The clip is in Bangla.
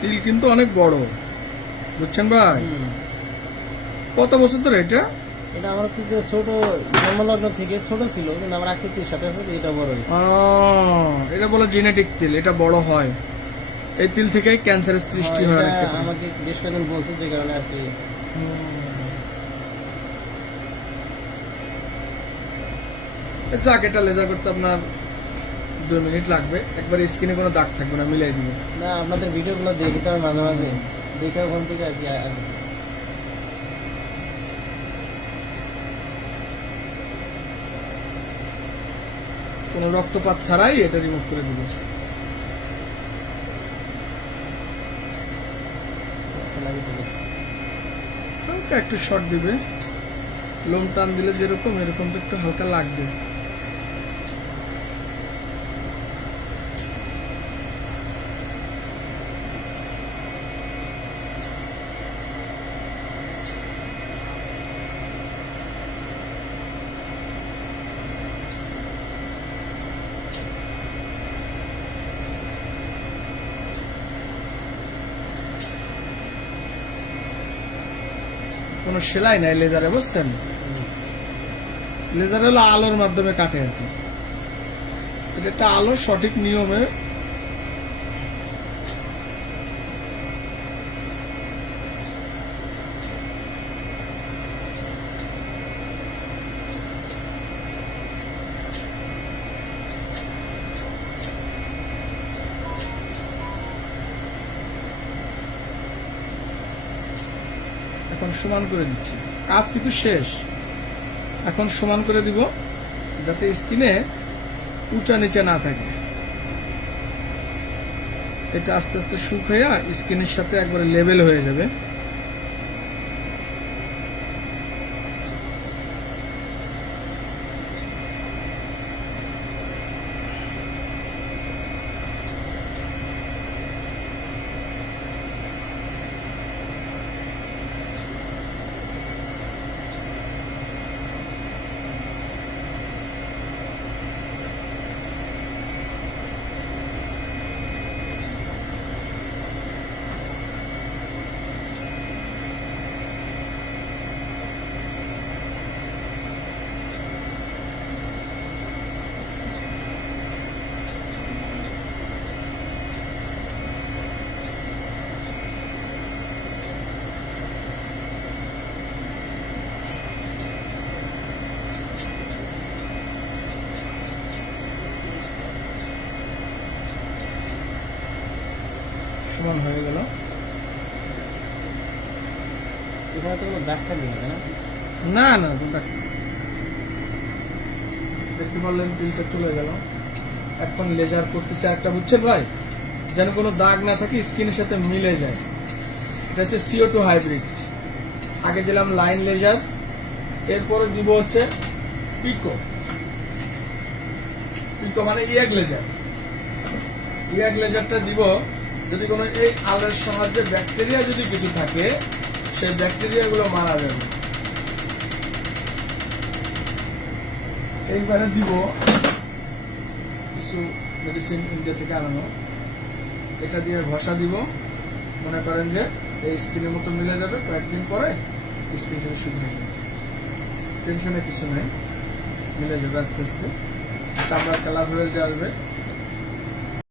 তিল কিন্তু অনেক বড়। বুঝছেন ভাই? কত বছর ধরে এটা? এটা আমার থেকে ছোট জন্মলগ্ন থেকে ছোট ছিল কিন্তু আমার আকৃতির সাথে সাথে এটা বড় হয়েছে। এটা বলে জেনেটিক তিল এটা বড় হয়। এই তিল থেকে ক্যান্সারের সৃষ্টি হয় এটা আমাকে বেশ কয়েকজন বলছে যে কারণে আর কি। যাক এটা লেজার করতে আপনার দুই মিনিট লাগবে। একবার স্কিনে কোনো দাগ থাকবে না মিলাই দিবে। না আপনাদের ভিডিওগুলো মাঝে মাঝে দেখে ওখান থেকে আর কি কোনো রক্তপাত ছাড়াই এটা রিমুভ করে দিবে। একটু শর্ট দিবে। লোম টান দিলে যেরকম এরকম তো একটু হালকা লাগবে। কোনো সেলাই নাই, লেজারে বুঝছেন? লেজার হলো আলোর মাধ্যমে কাটে আর কি। এটা একটা আলো সঠিক নিয়মে এখন সমান করে দিচ্ছি। কাজ কিন্তু শেষ। এখন সমান করে দিব যাতে স্কিনে উঁচা নিচে না থাকে। এটা আস্তে আস্তে শুকিয়ে স্কিনের সাথে একবারে লেভেল হয়ে যাবে। সমান হয়ে গেল। না? না দেখতে পারলেন তিলটা চলে গেল। এখন লেজার করতেছে একটা, বুঝছেন ভাই? যেন কোনো দাগ না থাকে স্কিনের সাথে মিলে যায়। এটা হচ্ছে সিও টু হাইব্রিড আগে দিলাম লাইন লেজার এরপরে দিব হচ্ছে পিকো পিকো মানে ইয়াগ লেজার ইয়াগ লেজারটা দিব যদি কোনো এই আলোর সাহায্যে ব্যাকটেরিয়া যদি কিছু থাকে, সেই ব্যাকটেরিয়াগুলো মারা যাবে। এইবারে দিব কিছু মেডিসিন ইন্ডিয়া থেকে আনানো। এটা দিয়ে ঘষা দিব। মনে করেন যে এই স্কিনের মতো মিলে যাবে। কয়েকদিন পরে স্কিন সাথে শুরু হয়ে টেনশনে কিছু নেই। মিলে যাবে আস্তে আস্তে। চামড়ার কালার হয়ে আসবে